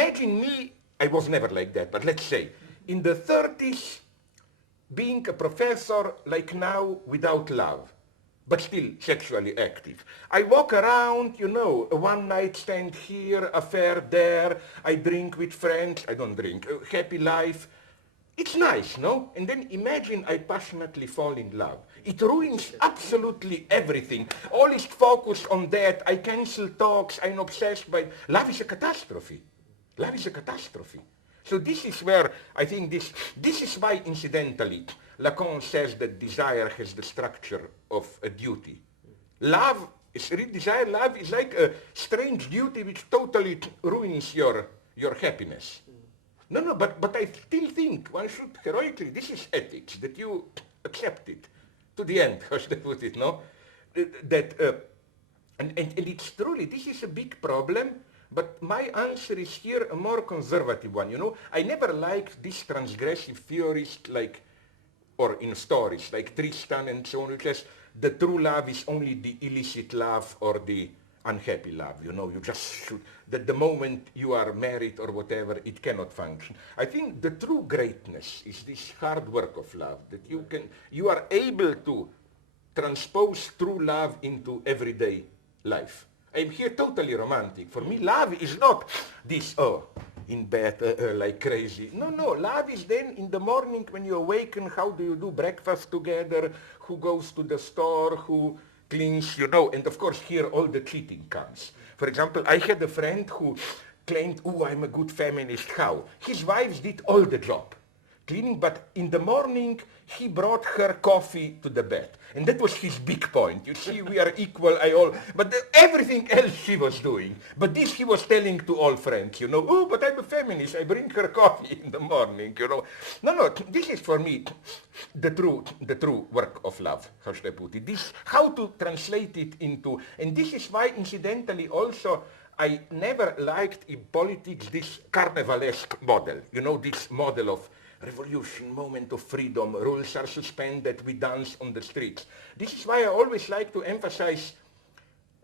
imagine me, I was never like that, but let's say, in the 30s, being a professor like now without love, but still sexually active. I walk around, you know, a one-night stand here, affair there, I drink with friends, I don't drink, happy life. It's nice, no? And then imagine I passionately fall in love. It ruins absolutely everything. All is focused on that. I cancel talks. I'm obsessed by... Love is a catastrophe. Love is a catastrophe. So this is where I think this is why, incidentally, Lacan says that desire has the structure of a duty. Love is desire. Love is like a strange duty which totally ruins your happiness. No, but I still think one should heroically, this is ethics, that you accept it to the end, how should I put it, no? And it's truly, this is a big problem, but my answer is here a more conservative one, you know? I never liked these transgressive theorists like, or in stories, like Tristan and so on, which says the true love is only the illicit love or the unhappy love, you know, you just should, that the moment you are married or whatever, it cannot function. I think the true greatness is this hard work of love, that you are able to transpose true love into everyday life. I'm here totally romantic. For me, love is not this, in bed like crazy. No, love is then in the morning when you awaken, how do you do breakfast together, who goes to the store, who cleans, you know, and of course here all the cheating comes. For example, I had a friend who claimed, I'm a good feminist. How? His wives did all the job, cleaning, but in the morning he brought her coffee to the bed. And that was his big point. You see, we are equal, but everything else she was doing. But this he was telling to all friends, you know, but I'm a feminist, I bring her coffee in the morning, you know. No, this is for me the true work of love, how should I put it? This, how to translate it into, and this is why incidentally also I never liked in politics this carnivalesque model, you know, this model of revolution, moment of freedom, rules are suspended, we dance on the streets. This is why I always like to emphasize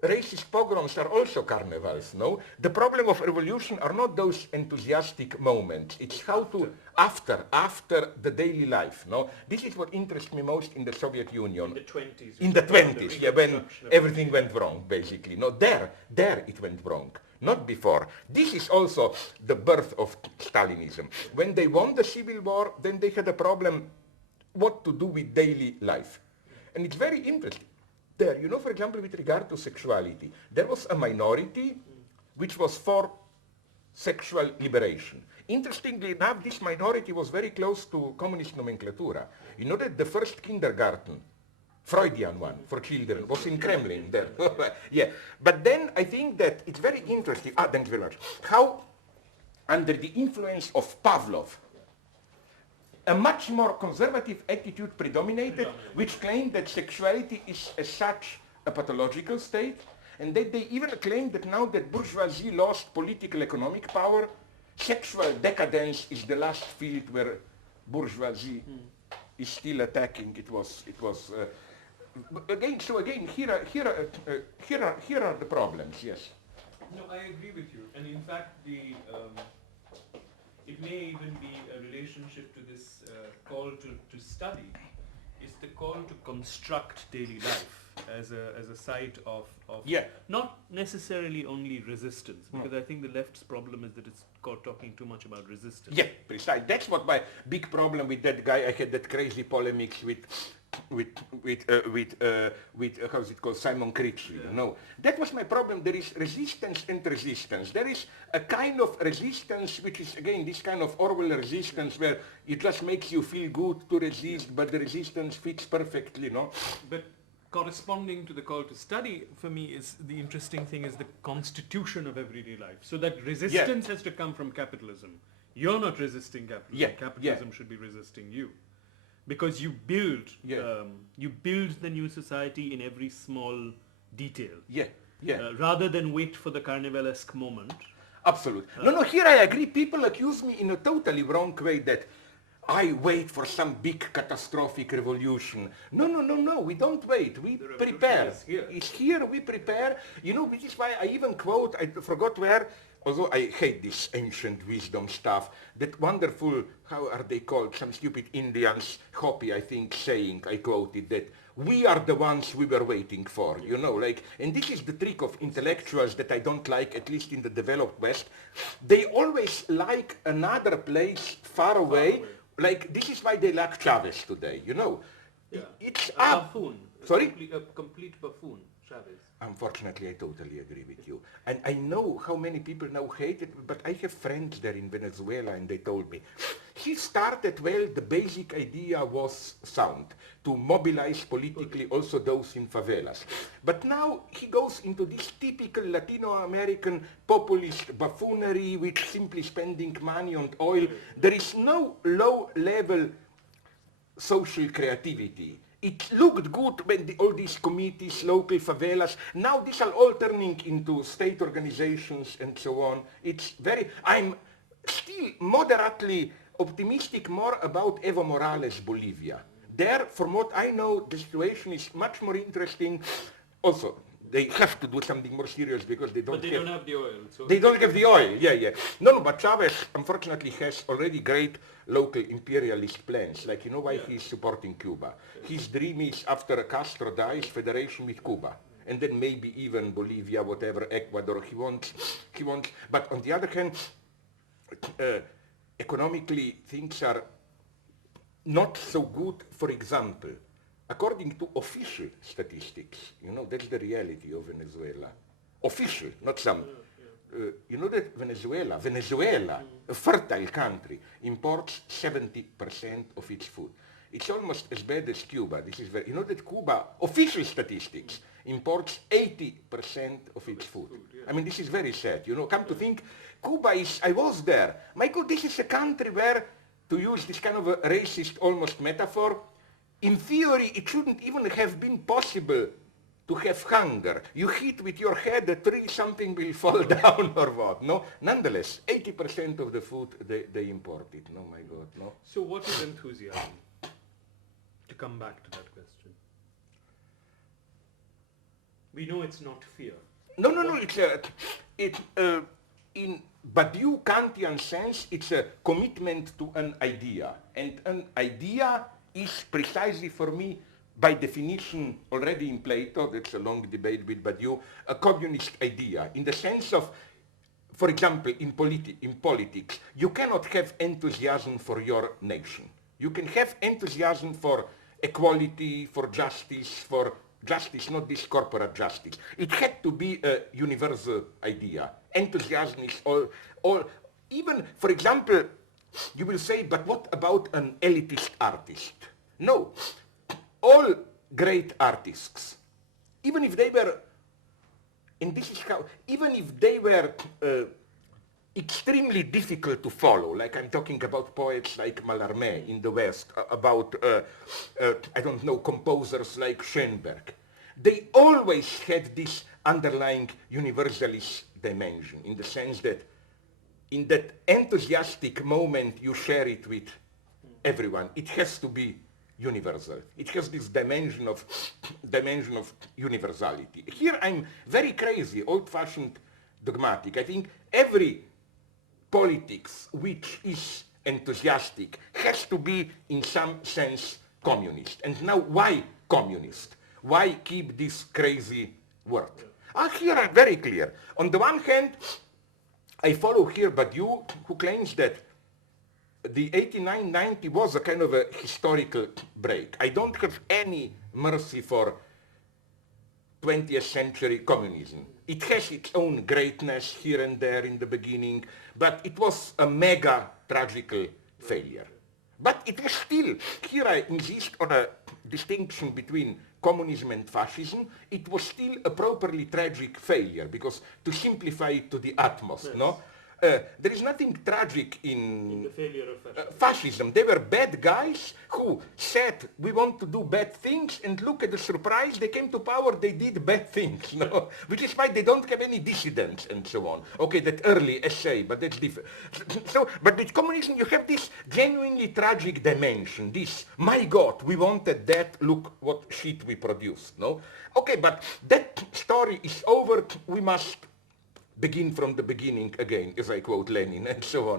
racist pogroms are also carnivals, no? The problem of revolution are not those enthusiastic moments. It's how to, after the daily life, no? This is what interests me most in the Soviet Union. In the 20s. In the 20s, yeah, when everything went wrong, basically. No, there it went wrong. Not before. This is also the birth of Stalinism. When they won the civil war, then they had a problem what to do with daily life. And it's very interesting. There, you know, for example, with regard to sexuality, there was a minority which was for sexual liberation. Interestingly enough, this minority was very close to communist nomenclatura. You know that the first kindergarten, Freudian one for children, was in Kremlin there. Yeah, but then I think that it's very interesting, thanks very much, how under the influence of Pavlov, a much more conservative attitude predominated, which claimed that sexuality is as such a pathological state, and that they even claimed that now that bourgeoisie lost political economic power, sexual decadence is the last field where bourgeoisie is still attacking. It was again, here are the problems, yes. No, I agree with you. And in fact, it may even be a relationship to this call to study. It's the call to construct daily life as a site of not necessarily only resistance, because I think the left's problem is that it's talking too much about resistance. Yeah, precisely. That's what my big problem with that guy. I had that crazy polemics with how's it called, Simon Critchley, you know. That was my problem. There is resistance and resistance. There is a kind of resistance which is again this kind of Orwell resistance where it just makes you feel good to resist, but the resistance fits perfectly, no? But corresponding to the call to study, for me, is the interesting thing is the constitution of everyday life. So that resistance has to come from capitalism. You're not resisting capitalism. Capitalism should be resisting you. Because you build the new society in every small detail. Rather than wait for the carnivalesque moment. Absolutely. No, here I agree. People accuse me in a totally wrong way that I wait for some big catastrophic revolution. No, we don't wait. We prepare. It's here, we prepare. You know, which is why I even quote, I forgot where, although I hate this ancient wisdom stuff, that wonderful, how are they called, some stupid Indians, Hopi, I think, saying, I quoted, that we are the ones we were waiting for, you know, like, and this is the trick of intellectuals that I don't like, at least in the developed West. They always like another place far away, like, this is why they like Chavez today, you know. Yeah. It's a buffoon. Sorry? A complete buffoon, Chavez. Unfortunately, I totally agree with you. And I know how many people now hate it, but I have friends there in Venezuela and they told me, he started well, the basic idea was sound, to mobilize politically also those in favelas. But now he goes into this typical Latino American populist buffoonery with simply spending money on oil. There is no low-level social creativity. It looked good when all these committees, local favelas, now these are all turning into state organizations and so on. It's very, I'm still moderately optimistic more about Evo Morales' Bolivia. There, from what I know, the situation is much more interesting. Also, they have to do something more serious because they don't have the oil. So they don't have the oil, yeah. No, but Chavez, unfortunately, has already great local imperialist plans. Like, you know why he's supporting Cuba? His dream is, after Castro dies, federation with Cuba. And then maybe even Bolivia, whatever, Ecuador, he wants. But on the other hand, economically, things are not so good. For example, according to official statistics, you know, that's the reality of Venezuela. Official, not some. You know that Venezuela, a fertile country, imports 70% of its food. It's almost as bad as Cuba. This is very, you know that Cuba, official statistics, imports 80% of its food. I mean, this is very sad. You know, come to think, Cuba is, I was there. My God, this is a country where, to use this kind of a racist almost metaphor, in theory, it shouldn't even have been possible to have hunger. You hit with your head a tree, something will fall down or what, no? Nonetheless, 80% of the food they import it, no, my God, no? So what is enthusiasm? To come back to that question. We know it's not fear. No, it's in Badiou Kantian sense, it's a commitment to an idea. And an idea is precisely for me, by definition, already in Plato, that's a long debate with Badiou, a communist idea, in the sense of, for example, in politics, you cannot have enthusiasm for your nation. You can have enthusiasm for equality, for justice, not this corporate justice. It had to be a universal idea. Enthusiasm is all, even, for example, you will say, but what about an elitist artist? No. All great artists, even if they were, and this is how, even if they were extremely difficult to follow, like I'm talking about poets like Mallarmé in the West, about, I don't know, composers like Schoenberg, they always had this underlying universalist dimension, in the sense that in that enthusiastic moment you share it with everyone. It has to be universal. It has this dimension of universality. Here I'm very crazy, old-fashioned, dogmatic. I think every politics which is enthusiastic has to be in some sense communist. And now why communist? Why keep this crazy word? Here I'm very clear. On the one hand, I follow here Badiou, who claims that the 89-90 was a kind of a historical break. I don't have any mercy for 20th century communism. It has its own greatness here and there in the beginning, but it was a mega tragical failure. But it was still, here I insist on a distinction between communism and fascism, it was still a properly tragic failure, because to simplify it to the utmost, yes. No? There is nothing tragic in the failure of fascism. Fascism. They were bad guys who said, we want to do bad things, and look at the surprise, they came to power, they did bad things, no? Which is why they don't have any dissidents and so on. Okay, that early essay, but that's different. So, but with communism, you have this genuinely tragic dimension, this, my God, we wanted that, look what shit we produced, no? Okay, but that story is over, we must begin from the beginning again, as I quote Lenin, and so on.